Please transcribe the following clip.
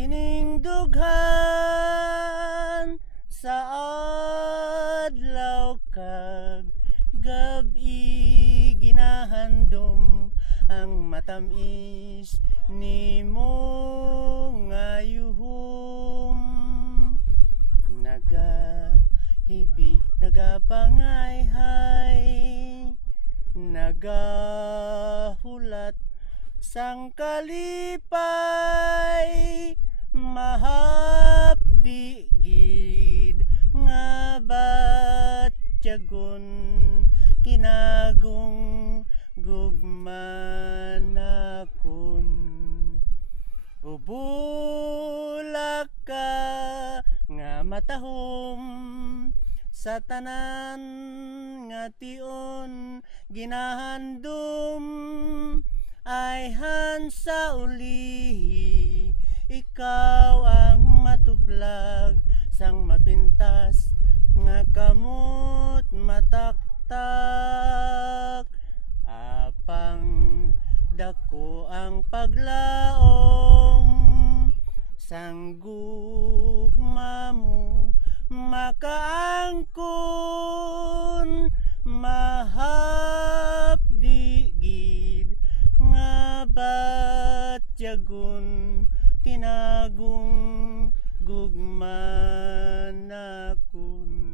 sining dughan sa adlaw kag gabi ginahandom ang matamis nimo nga yuhom. Nagapangayhay, nagahulat sang kalipay, mahapdi gid nga batyagon kinagong gugmanakon. Ubulak ka nga matahom sa tanan nga tion ginahandom, ayhan sa ulihi ikaw ang matublag sang mapintas nga kamot mataktak. Apang dako ang paglaom sang gugma mo makaangkon, mahapdi gid nga batyagon tinagong gugmanakon.